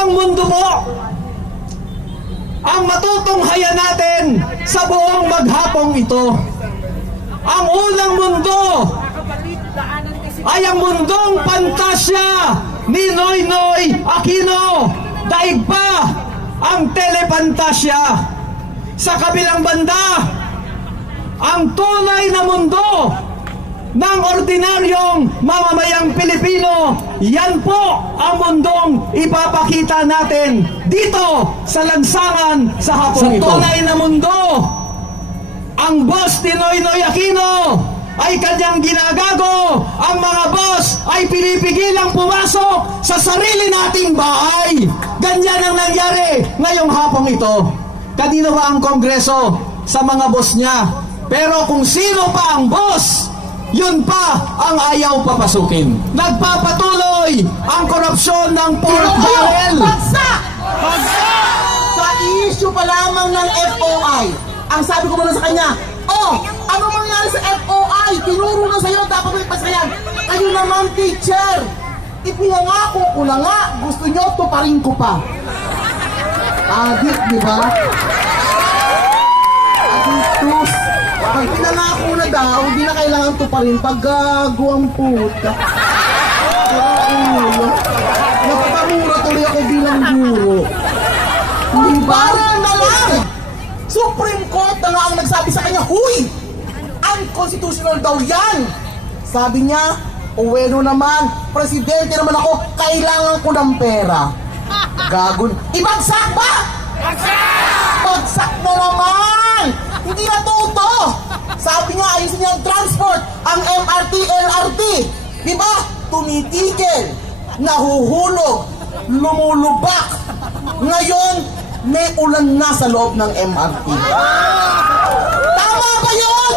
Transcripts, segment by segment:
Dalawang mundo po ang matutunghayan natin sa buong maghapong ito. Ang unang mundo ay ang mundong pantasya ni Noynoy Aquino. Daig pa ang telepantasya. Sa kabilang banda, ang tunay na mundo ng ordinaryong mamamayang Pilipino. Yan po ang mundong ipapakita natin dito sa lansangan sa hapong ito. Sa tunay na mundo, ang boss ni Noynoy Aquino ay kanyang ginagago. Ang mga boss ay pinipigilang pumasok sa sarili nating bahay. Ganyan ang nangyari ngayong hapong ito. Kanino ba ang Kongreso? Sa mga boss niya. Pero kung sino pa ang boss, yun pa ang ayaw papasukin. Nagpapatuloy ang korupsyon ng pork barrel. Bagsak! Sa issue pa lamang ng FOI, ang sabi ko muna sa kanya, ano mangyari sa FOI? Tinuro na sa'yo, dapat may pasayan. Kayo naman, teacher. Ipinangako ko na nga, gusto nyo, tuparin ko pa. Adik, di ba? Aditus. Pag pinangako na daw, hindi na kailangan tuparin. Pag gago ang puta. Napapamura tuloy ako bilang guro. Diba? Na lang! Supreme Court na nga ang nagsabi sa kanya, huy! Unconstitutional daw yan! Sabi niya, uweno naman, presidente naman ako, kailangan ko ng pera. Gagon. Ibagsak ba? Bagsak na naman! Hindi natuto! Sabi niya, ayusin niya ang transport, ang MRT, LRT. Diba? Tumitigil, nahuhulog, lumulubak. Ngayon, may ulan na sa loob ng MRT. Tama ba yun?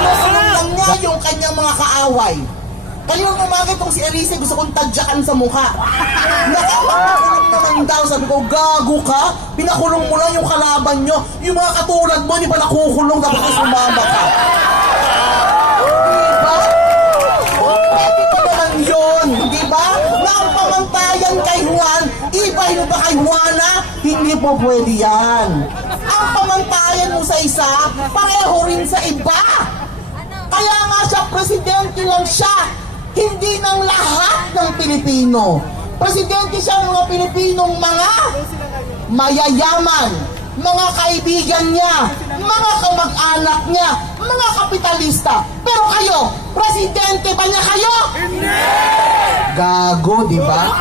Inusunod lang niya yung kanyang mga kaaway. Kaninang umaga itong si Elise, gusto kong tadyakan sa mukha. Nakakulong naman daw, sabi ko, gago ka? Pinakulong mo lang yung kalaban nyo. Yung mga katulad mo, hindi pa nakukulong kapag sumama ka. Diba? Pwede pa naman yun, diba? Na ang pamantayan kay Juan, ibahin mo ba kay Juana? Hindi po pwede yan. Ang pamantayan mo sa isa, pareho rin sa iba. Kaya nga siya, presidente lang siya. Hindi ng lahat ng Pilipino. Presidente siya ng mga Pilipinong mga mayayaman, mga kaibigan niya, mga kamag-anak niya, mga kapitalista. Pero kayo, presidente ba niya kayo? Hindi! Gago, di ba?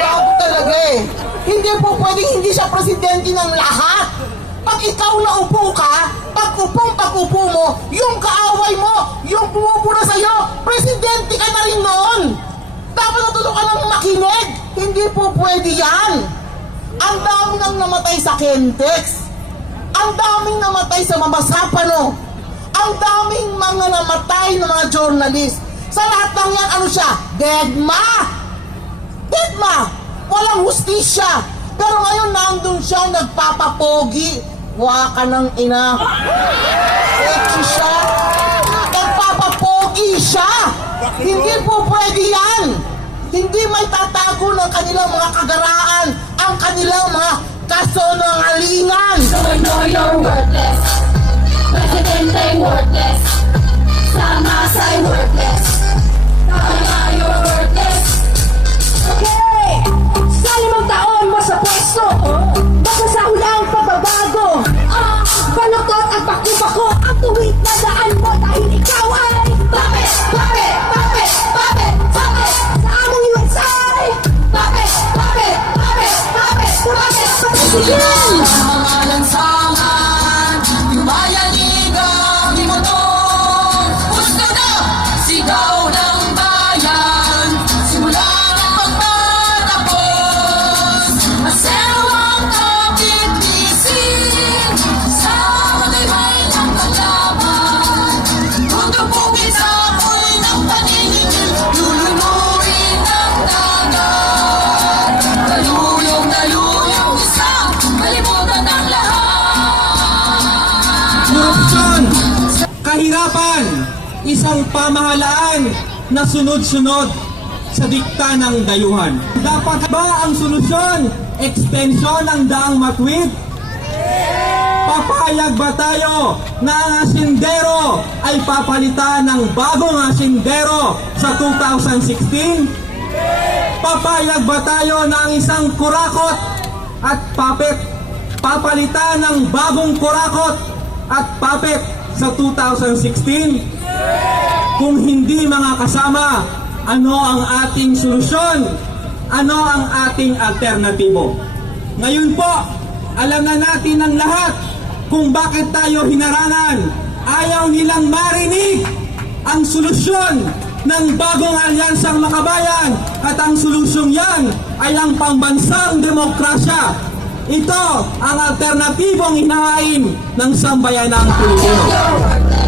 Gago talaga eh. Hindi po pwedeng hindi siya presidente ng lahat. Pag ikaw naupo ka, pag-upo mo, yung kaaway mo, yung pumupura sa'yo, presidente ka na rin noon. Dapat natuto ka ng makinig. Hindi po pwede yan. Ang daming nang namatay sa Kentex. Ang daming namatay sa Mamasapano. Ang daming mga namatay ng mga journalist. Sa lahat ng yan, ano siya? Deadma! Deadma! Walang hustisya. Pero ngayon nandun siya nagpapapogi. Waka ng ina. Sexy siya. Nagpapapogi siya. Hindi po pwede yan. Hindi may tatago ng kanilang mga kagaraan, ang kanilang mga kasinungalingan. So I know you're worthless. Presidente worthless. Samasay worthless. Kaya you're worthless. Okay! Sa 5 taon mo sa pwesto, baka sa hulang pagbabago. Baluktot at pakipako ang tuwid na daan mo dahil ikaw ay Bakit? Bakit? Bakit? Bakit? Bakit? sa among USA! Bakit? Bakit? Bakit? Bakit? Bakit? Sige! Mga lansangan, yung bayanigang di motor. Gusto na sigaw ng bayan, simula ng magtatapos. Masewang kapitising, sa matibay ng kalaban. Tutupugin sa apoy ng paninigil, lulunurin ng dagat. Nalulong sa kalimutan ng lahat. Korupsyon, kahirapan, isang pamahalaan na sunod-sunod. sa dikta ng dayuhan. Dapat ba ang solusyon extension ng daang matwid? Papayag ba tayo na ang asindero ay papalitan ng bagong asindero sa 2016? Papayag ba tayo na ang isang kurakot at papet papalitan ng bagong kurakot at papet sa 2016? Kung hindi, mga kasama, ano ang ating solusyon? Ano ang ating alternatibo? Ngayon po, alam na natin ang lahat kung bakit tayo hinarangan. Ayaw nilang marinig ang solusyon ng bagong alyansang makabayan, at ang solusyong yan ay ang pambansang demokrasya. Ito ang alternatibong hinahain ng sambayanang Pilipino.